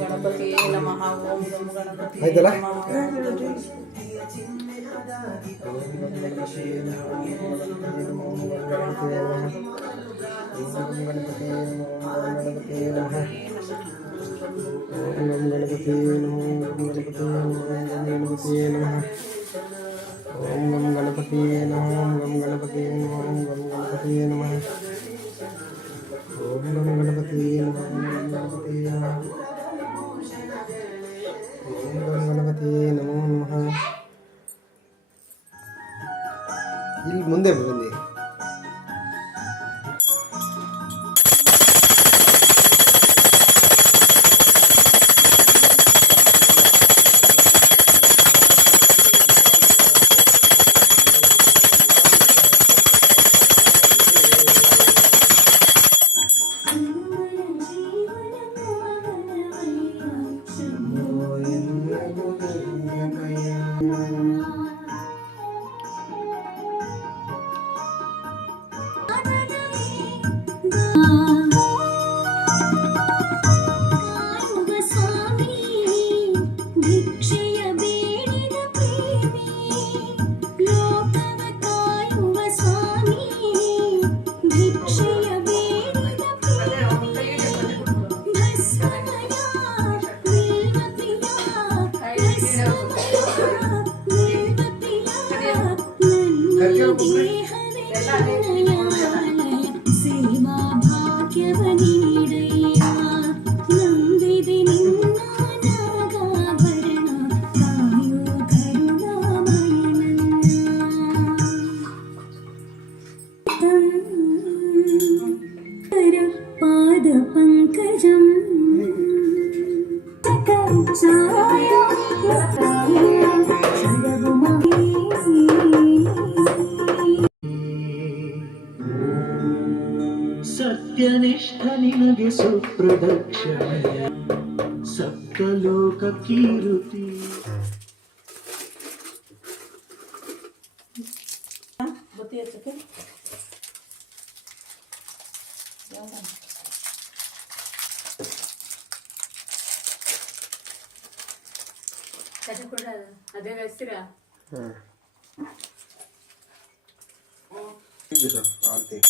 ಗಣಪತಿ ನಮಃ. ಓಂ ಗಂ ಗಣಪತಿ ಆಯ್ತಲ್ಲ? ಓಂ ಗಂ ಗಣಪತಿ ನಮಃ. ಓಂ ಗಂ ಗಣಪತಿ ನಮಃ. ಓಂ ಗಂ ಗಣಪತಿ ನಮಃ. ಓಂ ಗಂ ಗಣಪತಿ ನಮಃ. ಓಂ ಗಂ ಗಣಪತಿ ನಮೋ ನಮಃ. ಇಲ್ಲಿ ಮುಂದೆ ಬಂದಿ. ಸತ್ಯನಿಷ್ಠ ನಿನಗೆ ಸುಪ್ರದಕ್ಷಿಣೆ ಸಪ್ತಲೋಕ ಕೀರುತಿ. ಅದೇ ಹೆಸರಾ ಆರತಿ.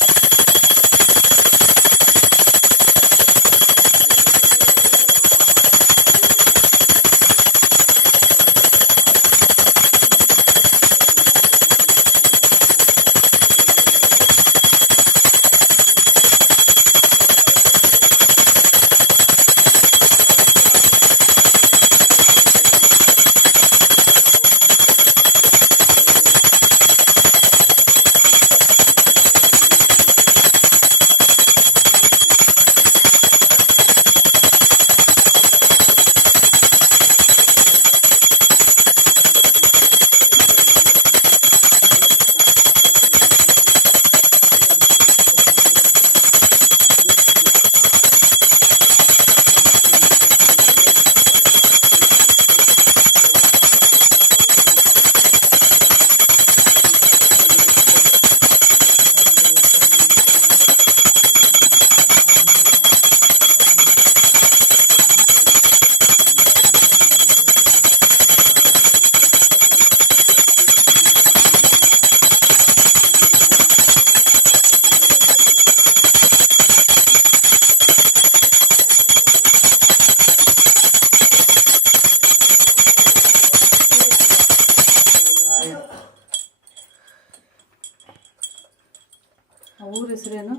ಊರ ಹೆಸರೇನು?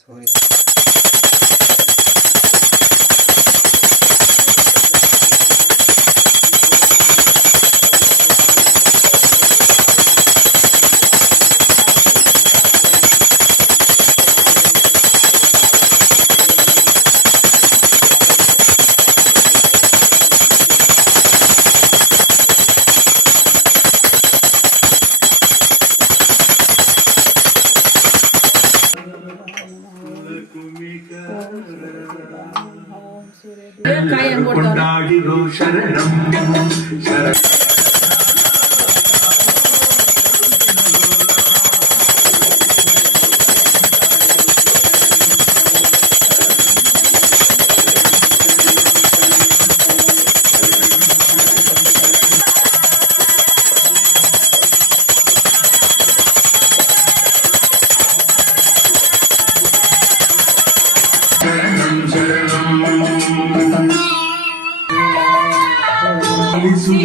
ಸೂರ್ಯ. ಕೊಂಡಾಡಿರೋ ಶರಣಂ ಶರಣ.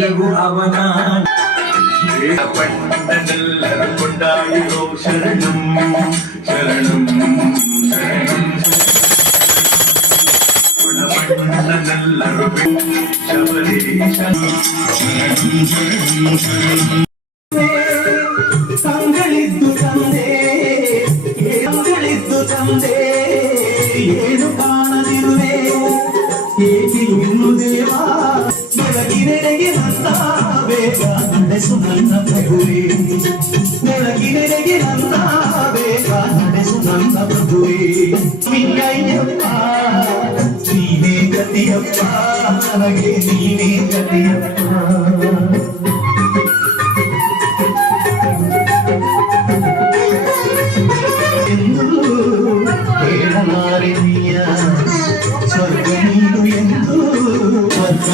ಜಗವು ಅವನ ಪಂಡನೆಲ್ಲರೂ ಕೊಂಡಾಡಿರೋ ಶರಣಂ ಶರಣಂ ಶರಣಂ ಪಂಡನೆಲ್ಲರೂ ಶಬರೀಶ ತಂಗಳಿದ್ದು ತಂದೆ ಏನು ಕಾಣದಿರುವೆ ಏಕೆ ಇನ್ನು ದೇವ ಬೆಳಗಿನೆಡೆಗೆ ನನ್ನ ಬೇಗ ನಡೆಸು ನನ್ನ ಪ್ರಭುವೇ ಬೆಳಗಿನೆಡೆಗೆ ನನ್ನ ಬೇಗ ನಡೆಸು ನನ್ನ ಪ್ರಭುವೇ ನಿನ್ನಯ್ಯಪ್ಪ ನೀನೇ ಗತಿಯಪ್ಪ ನನಗೆ ನೀನೇ ಗತಿಯಪ್ಪ ಸ್ವರ್ಗ ನೀಡು ಎಂದು ಸ್ವರ್ಗ